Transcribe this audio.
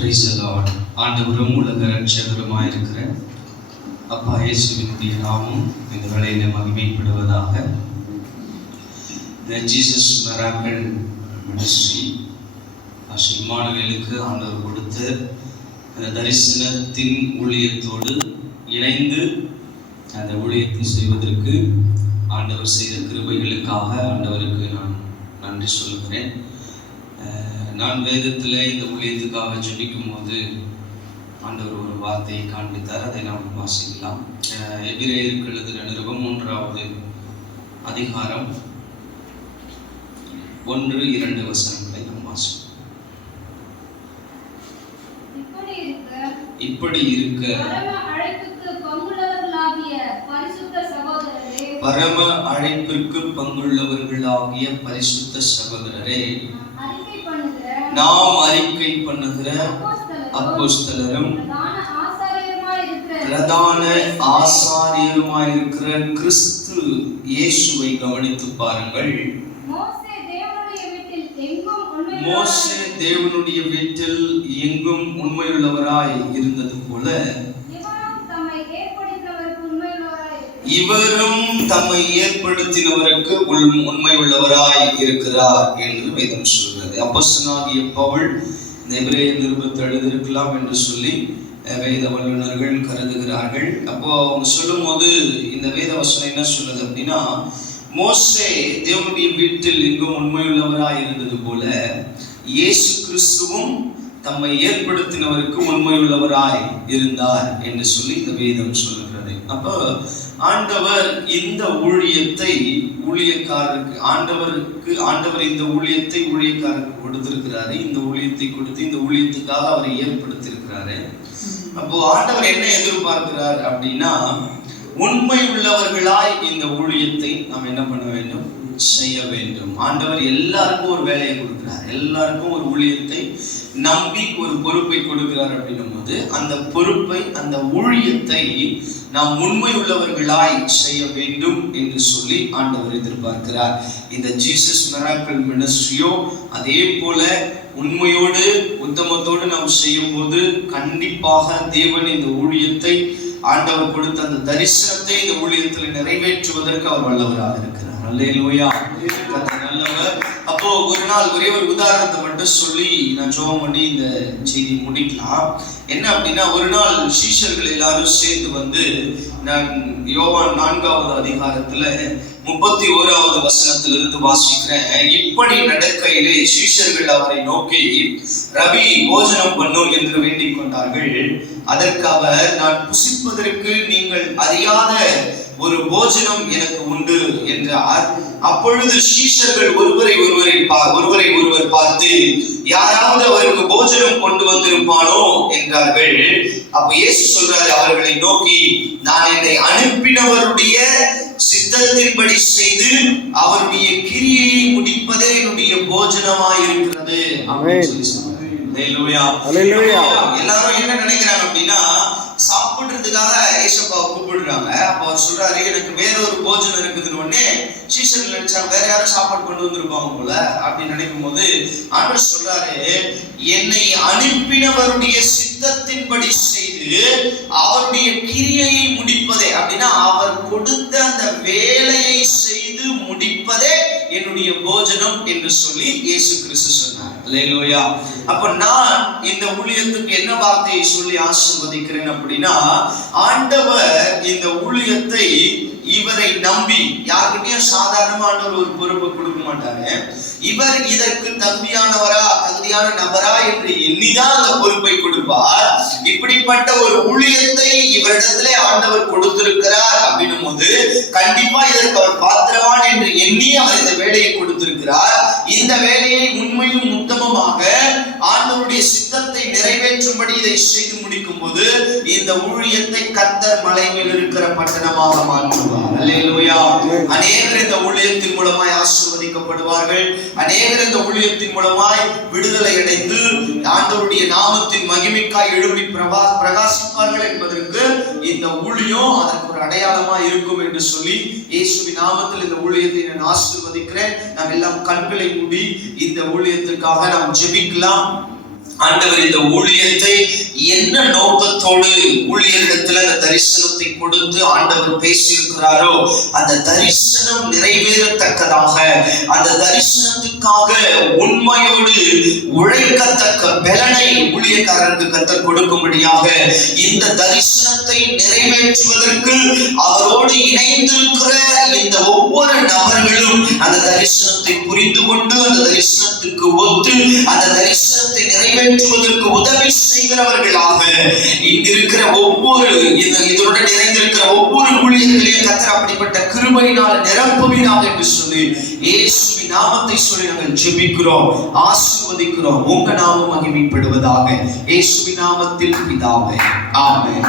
Praise the Lord. ஆண்டவரும் உலக ரட்சகருமாய் இருக்கிற அப்பா இயேசுவினுடைய நாமம் இந்த வேளையிலே மகிமைப்படுவதாக. ஜீசஸ் மிராக்கிள் மினிஸ்ட்ரி இம்மானுவேலுக்கு ஆண்டவர் கொடுத்த அந்த தரிசனத்தின் ஊழியத்தோடு இணைந்து அந்த ஊழியத்தை செய்வதற்கு ஆண்டவர் செய்த கிருபைகளுக்காக ஆண்டவருக்கு நான் நன்றி சொல்லுகிறேன். நான் வேதத்தில் இந்த ஊழியத்துக்காக ஜெபிக்கும் போது ஆண்டவர் ஒரு வார்த்தையை காண்பித்தார். அதை நாம் வாசிக்கலாம். எபிரேயருக்கு எழுதின நிருபம் 3வது அதிகாரம் 1-2 வசனங்களை நாம் வாசிக்கலாம். இப்படி இருக்க பரம அழைப்பிற்கு பங்குள்ளவர்களாகிய பரிசுத்த சகோதரரே, நாம் அறிக்கை பண்ணுகிற அப்போஸ்தலரும் பிரதான ஆசாரியருமாயிருக்கிற கிறிஸ்து இயேசுவை கவனித்து பாருங்கள். மோசே தேவனுடைய வீட்டில் எங்கும் உண்மையுள்ளவராய் இருந்தது போல இவரும் தம்மை ஏற்படுத்தினவருக்கு உண்மை உள்ளவராய் இருக்கிறார் என்று வேதம் சொல்கிறது. அப்போஸ்தலனாகிய பவுல் இந்த எபிரேயர் நிருபத்தை எழுதியிருக்கலாம் என்று சொல்லி வேத வல்லுநர்கள் கருதுகிறார்கள். அப்போ அவங்க சொல்லும் போது இந்த வேத வசனம் என்ன சொல்லுது அப்படின்னா, மோசே தேவனுடைய வீட்டில் எங்கும் உண்மையுள்ளவராய் இருந்தது போல இயேசு கிறிஸ்துவும் தம்மை ஏற்படுத்தினவருக்கு உண்மையுள்ளவராய் இருந்தார் என்று சொல்லி இந்த வேதம் சொல்லுகிறது. அப்போ ஆண்டவர் இந்த ஊழியத்தை ஊழியக்காரருக்கு ஆண்டவர் இந்த ஊழியத்தை ஊழியக்காரருக்கு கொடுத்திருக்கிறாரு. இந்த ஊழியத்தை கொடுத்து இந்த ஊழியத்துக்காக அவரை ஏற்படுத்தியிருக்கிறாரு. அப்போ ஆண்டவர் என்ன எதிர்பார்க்கிறார் அப்படின்னா, உண்மை உள்ளவர்களாய் இந்த ஊழியத்தை நாம் என்ன பண்ண வேண்டும், செய்ய வேண்டும். ஆண்டவர் எல்லாருக்கும் ஒரு வேலையை கொடுக்கிறார், எல்லாருக்கும் ஒரு ஊழியத்தை நம்பி ஒரு பொறுப்பை கொடுக்கிறார். அப்படின்னும் போது அந்த பொறுப்பை அந்த ஊழியத்தை நாம் உண்மை உள்ளவர்களாய் செய்ய வேண்டும் என்று சொல்லி ஆண்டவர் எதிர்பார்க்கிறார். இந்த ஜீசஸ் மிராக்கிள் மினிஸ்ட்ரியோ அதே போல உண்மையோடு உத்தமத்தோடு நாம் செய்யும் போது கண்டிப்பாக தேவன் இந்த ஊழியத்தை ஆண்டவர் கொடுத்த அந்த தரிசனத்தை இந்த ஊழியத்தில் நிறைவேற்றுவதற்கு அவர் வல்லவராக இருக்கிறார். அல்லேலூயா, கர்த்தர் நல்லவர். அப்போ ஒரு நாள் ஒரே ஒரு உதாரணத்தை மட்டும் சொல்லி நான் ஜெபம் பண்ணி இந்த செய்தி முடிக்கலாம். என்ன அப்படின்னா, ஒரு நாள் சீஷர்கள் எல்லாரும் சேர்ந்து வந்து, நான் யோவான் 4வது அதிகாரத்துல 31வது வசனத்திலிருந்து வாசிக்கிறேன். இப்படி நடக்கையிலே சீஷர்கள் அவரை நோக்கி, ரபி, போஜனம் பண்ணும் என்று வேண்டிக் கொண்டார்கள். அதற்கு அவர், நான் புசிப்பதற்கு நீங்கள் அறியாத ஒரு போஜனம் எனக்கு உண்டு என்றார். அப்பொழுது சீஷர்கள் ஒருவரை ஒருவர் பார்த்து, யாராவது அவருக்கு போஜனம் கொண்டு வந்திருப்பானோ என்றார்கள். அப்ப இயேசு சொல்றாரு அவர்களை நோக்கி, நான் என்னை அனுப்பினவருடைய சித்தத்தின்படி செய்து அவருடைய கிரியையை முடிப்பதே என்னுடைய போஜனமாய் இருக்கிறது. எல்லாரும் என்ன நினைக்கிறாங்க அப்படின்னா, சாப்பிடுறதுக்காக ஏசப்பாவை கூப்பிடுறாங்க. அப்ப அவர் சொல்றாரு, எனக்கு வேற ஒரு போஜனம் இருக்குதுன்னு உடனே சீஷர்கள் நினைச்சாங்க வேற யாரும் சாப்பாடு கொண்டு வந்திருப்பாங்க போல அப்படின்னு நினைக்கும் போது ஆண்டவர் சொல்றாரு, என்னை அனுப்பினவருடைய சித்தத்தின்படி செய்து அவருடைய கிரியையை முடிப்பதே, அப்படின்னா அவர் கொடுத்த அந்த வேலையை செய்து முடிப்பதே என்னுடைய போஜனம் என்று சொல்லி இயேசு கிறிஸ்து சொன்னார். அல்லேலூயா. அப்ப நான் இந்த ஊழியத்துக்கு என்ன வார்த்தையை சொல்லி ஆசீர்வதிக்கிறேன் அப்படின்னா, ஆண்டவர் இந்த ஊழியத்தை இவரை நம்பி, யாருக்கிட்டையும் சாதாரணமா ஆண்டவர் ஒரு பொறுப்பை கொடுக்க மாட்டாரு. இவர் இதற்கு தகுதியான நபரா என்று எண்ணிதான் அந்த பொறுப்பை கொடுப்பார். இப்படிப்பட்ட ஒரு ஊழியத்தை இவரிடத்திலே ஆண்டவர் கொடுத்திருக்கிறார் அப்படின்னும் போது கண்டிப்பா இதற்கு அவர் பாத்திரவான் என்று எண்ணி அவர் இந்த வேலையை கொடுத்திருக்கிறார். இந்த வேலையை உண்மையும் உத்தமமாக ஆண்டவருடைய சித்தத்தை நிறைவேற்றும்படி இதை செய்து முடிக்கும் போது இந்த ஊழியத்தை கர்த்தர் மலை மேல் இருக்கிற பட்டணமாக மாற்றுவார். அல்லேலூயா. அநேகர் இந்த ஊழியத்தின் மூலமாய் ஆசீர்வதிக்கப்படுவார்கள். அநேகர் இந்த ஊழியத்தின் மூலமாய் விடுதலை அடைந்து ஆண்டவருடைய நாமத்தின் மகிமைக்காய் எழும்பி பிரகாசிப்பார்கள் என்பதற்கு இந்த ஊழியம் அதற்கு ஒரு அடையாளமா இருக்கும் என்று சொல்லி இயேசுவின் நாமத்தில் இந்த ஊழியத்தை நான் ஆசீர்வதிக்கிறேன். நாம் எல்லாம் கண்களை மூடி இந்த ஊழியத்துக்காக நாம் ஜெபிக்கலாம். ஆண்டவர் இந்த ஊழியத்தை என்ன நோக்கத்தோடு ஊழியரிடத்துல அந்த தரிசனத்தை கொடுத்து ஆண்டவர் பேசியிருக்கிறாரோ அந்த தரிசனம் நிறைவேறத்தக்கதாக, அந்த தரிசனத்துக்காக உண்மையோடு உழைக்கத்தக்க பலனை ஊழியக்காரருக்கு கர்த்தர் கொடுக்கும்படியாக இந்த தரிசனத்தை நிறைவேற்றுவதற்கு அவரோடு இணைந்திருக்கிற இந்த ஒவ்வொரு நபர்களும் அந்த தரிசனத்தை புரிந்து கொண்டு அந்த தரிசனத்துக்கு ஒத்து அந்த தரிசனத்தை நிறைவேற்றுவதற்கு உதவி செய்கிறவர்களாக இங்கிருக்கிற ஒவ்வொரு இதனுடன் நிறைந்திருக்கிற ஒவ்வொரு ஊழியர்களையும் கர்த்தர் அப்படிப்பட்ட கிருபையினால் நிரப்புவீராக என்று சொல்லி இயேசுவின் நாமத்தை சொல்லி நாங்கள் ஜெபிக்கிறோம், ஆசீர்வதிக்கிறோம். உங்க நாமம் மகிமைப்படுவதாக. இயேசுவின் நாமத்தில் பிதாவே, ஆமென்.